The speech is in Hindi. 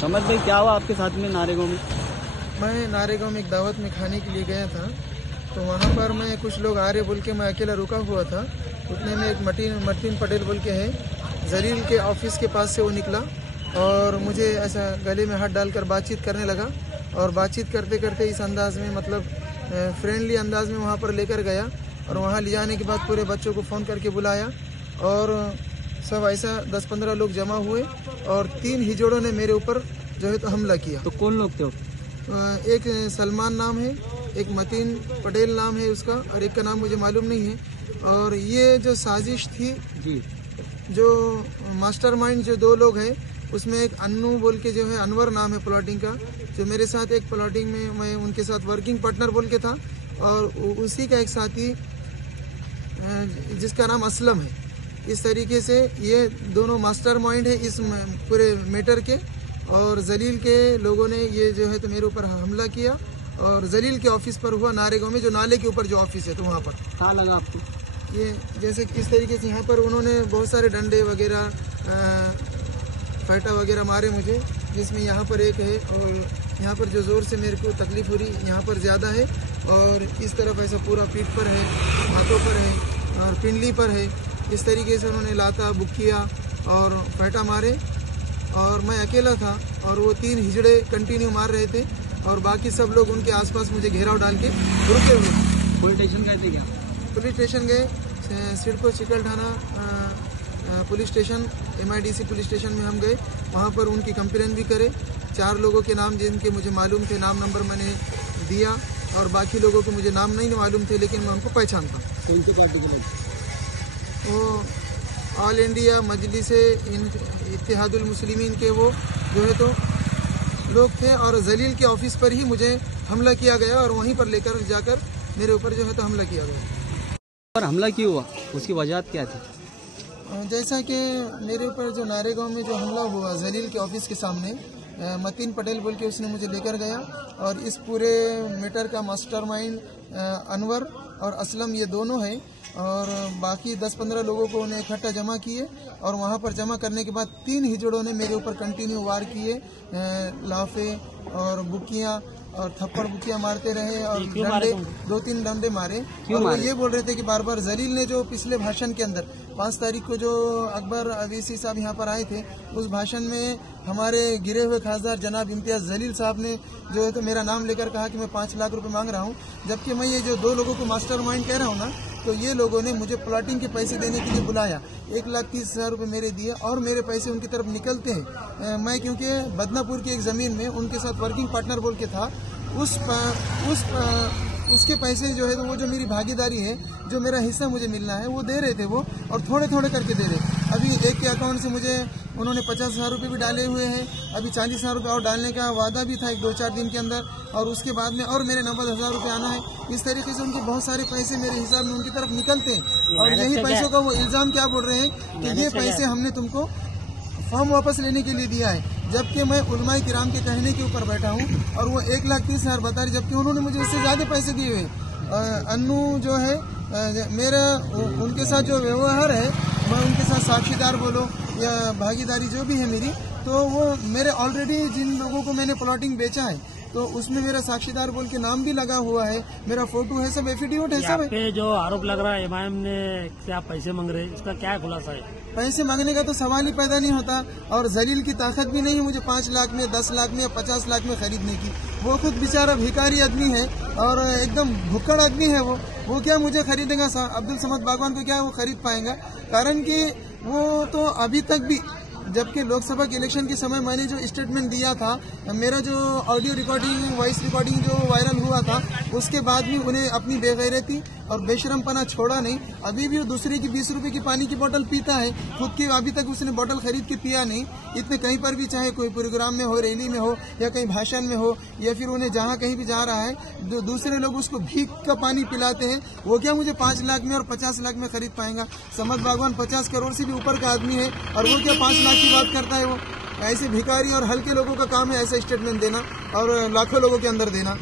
समझ भाई, क्या हुआ आपके साथ में नारेगांव में? मैं नारेगांव में एक दावत में खाने के लिए गया था, तो वहाँ पर मैं कुछ लोग आ रहे बोल के मैं अकेला रुका हुआ था। उतने में एक मतीन पटेल बोल के है, जलील के ऑफिस के पास से वो निकला और मुझे ऐसा गले में हाथ डालकर बातचीत करने लगा। और बातचीत करते करते इस अंदाज में, मतलब फ्रेंडली अंदाज में वहाँ पर लेकर गया। और वहाँ ले जाने के बाद पूरे बच्चों को फ़ोन करके बुलाया और सब ऐसा 10-15 लोग जमा हुए और 3 हिजड़ों ने मेरे ऊपर जो है तो हमला किया। तो कौन लोग थे? एक सलमान नाम है, एक मतीन पटेल नाम है उसका, और एक का नाम मुझे मालूम नहीं है। और ये जो साजिश थी जी, जो मास्टरमाइंड जो 2 लोग हैं, उसमें एक अन्नू बोल के जो है, अनवर नाम है प्लॉटिंग का, जो मेरे साथ एक प्लॉटिंग में मैं उनके साथ वर्किंग पार्टनर बोल के था। और उसी का एक साथी जिसका नाम असलम है। इस तरीके से ये दोनों मास्टरमाइंड है इस पूरे मैटर के। और जलील के लोगों ने ये जो है तो मेरे ऊपर हमला किया और जलील के ऑफिस पर हुआ, नारेगांव में जो नाले के ऊपर जो ऑफिस है तो वहाँ पर। कहाँ लगा आपको? ये जैसे किस तरीके से यहाँ पर उन्होंने बहुत सारे डंडे वगैरह, फाइटा वगैरह मारे मुझे, जिसमें यहाँ पर एक है और यहाँ पर जो ज़ोर से मेरे को तकलीफ हो रही यहाँ पर ज़्यादा है। और इस तरफ ऐसा पूरा पीठ पर है, हाथों पर है और पिंडली पर है। इस तरीके से उन्होंने लाता बुकिया और फाइटा मारे और मैं अकेला था और वो 3 हिजड़े कंटिन्यू मार रहे थे और बाकी सब लोग उनके आसपास मुझे घेराव डाल के रुके हुए। पुलिस स्टेशन गए थे क्या? पुलिस स्टेशन गए, सिडको चिकल थाना police station, MIDC police station में हम गए। वहाँ पर उनकी कंप्लेन भी करे। 4 लोगों के नाम जिनके मुझे मालूम थे, नाम नंबर मैंने दिया और बाकी लोगों को मुझे नाम नहीं मालूम थे, लेकिन मैं उनको पहचानता। वो ऑल इंडिया मजलिस इत्तेहादुल मुस्लिमीन के वो जो है तो लोग थे और जलील के ऑफिस पर ही मुझे हमला किया गया और वहीं पर लेकर जाकर मेरे ऊपर जो है तो हमला किया गया। और हमला क्यों हुआ, उसकी वजह क्या थी? जैसा कि मेरे ऊपर जो नारेगांव में जो हमला हुआ जलील के ऑफिस के सामने, मतीन पटेल बोल के उसने मुझे लेकर गया और इस पूरे मैटर का मास्टरमाइंड अनवर और असलम ये दोनों हैं। और बाकी 10-15 लोगों को उन्हें इकट्ठा जमा किए और वहाँ पर जमा करने के बाद 3 हिजड़ों ने मेरे ऊपर कंटिन्यू वार किए, लाफे और बुकियाँ और थप्पड़ बुकियाँ मारते रहे और डंडे 2-3 डंडे मारे। और वो ये बोल रहे थे कि बार बार जलील ने जो पिछले भाषण के अंदर 5 तारीख को जो अकबर अवीसी साहब यहाँ पर आए थे, उस भाषण में हमारे गिरे हुए खासदार जनाब इम्तियाज जलील साहब ने जो है तो मेरा नाम लेकर कहा कि मैं 5 लाख रुपए मांग रहा हूँ, जबकि मैं ये जो 2 लोगों को मास्टरमाइंड कह रहा हूँ ना, तो ये लोगों ने मुझे प्लॉटिंग के पैसे देने के लिए बुलाया। 1,30,000 रुपये मेरे दिए और मेरे पैसे उनकी तरफ निकलते हैं। मैं क्योंकि बदनापुर की एक ज़मीन में उनके साथ वर्किंग पार्टनर बोल के था, उसके पैसे जो है तो वो जो मेरी भागीदारी है, जो मेरा हिस्सा मुझे मिलना है, वो दे रहे थे वो, और थोड़े थोड़े करके दे रहे। अभी एक के अकाउंट से मुझे उन्होंने 50,000 रुपये भी डाले हुए हैं। अभी 40,000 रुपये और डालने का वादा भी था 1-2-4 दिन के अंदर, और उसके बाद में और मेरे 90,000 रुपये आना है। इस तरीके से उनके बहुत सारे पैसे मेरे हिसाब में उनकी तरफ निकलते हैं। और यही पैसों का वो इल्ज़ाम क्या बोल रहे हैं कि ये पैसे हमने तुमको फॉर्म वापस लेने के लिए दिया है, जबकि मैं उलमाए किराम के कहने के ऊपर बैठा हूँ और वो 1,30,000 बता रहे, जबकि उन्होंने मुझे उससे ज़्यादा पैसे दिए हुए। अन्नू जो है मेरा उनके साथ जो व्यवहार है, मैं उनके साथ साक्षीदार बोलो या भागीदारी जो भी है मेरी, तो वो मेरे ऑलरेडी जिन लोगों को मैंने प्लॉटिंग बेचा है तो उसमें मेरा साक्षीदार बोल के नाम भी लगा हुआ है, मेरा फोटो है, सब एफिडेविट है, सब है। जो आरोप लग रहा है MIM ने से आप पैसे मांग रहे हैं, इसका क्या खुलासा है? पैसे मांगने का तो सवाल ही पैदा नहीं होता और जलील की ताकत भी नहीं है मुझे 5 लाख में, 10 लाख में या 50 लाख में खरीदने की। वो खुद बेचारा भिखारी आदमी है और एकदम भुक्कड़ आदमी है। वो क्या मुझे खरीदेगा? अब्दुल समद बागवान को क्या वो खरीद पाएगा? कारण कि वो तो अभी तक भी, जबकि लोकसभा के इलेक्शन के समय मैंने जो स्टेटमेंट दिया था, मेरा जो ऑडियो रिकॉर्डिंग, वॉइस रिकॉर्डिंग जो वायरल हुआ था, उसके बाद भी उन्हें अपनी बेगैरती और बेशरमपना छोड़ा नहीं। अभी भी वो दूसरे की 20 रुपए की पानी की बोतल पीता है, खुद की अभी तक उसने बोतल खरीद के पिया नहीं। इतने कहीं पर भी, चाहे कोई प्रोग्राम में हो, रैली में हो या कहीं भाषण में हो या फिर उन्हें जहाँ कहीं भी जा रहा है, दूसरे लोग उसको भीख का पानी पिलाते हैं। वो क्या मुझे 5 लाख में और 50 लाख में खरीद पाएगा? समद बागवान 50 करोड़ से भी ऊपर का आदमी है और वो क्या 5 लाख की बात करता है? वो ऐसे भिखारी और हल्के लोगों का काम है ऐसा स्टेटमेंट देना और लाखों लोगों के अंदर देना।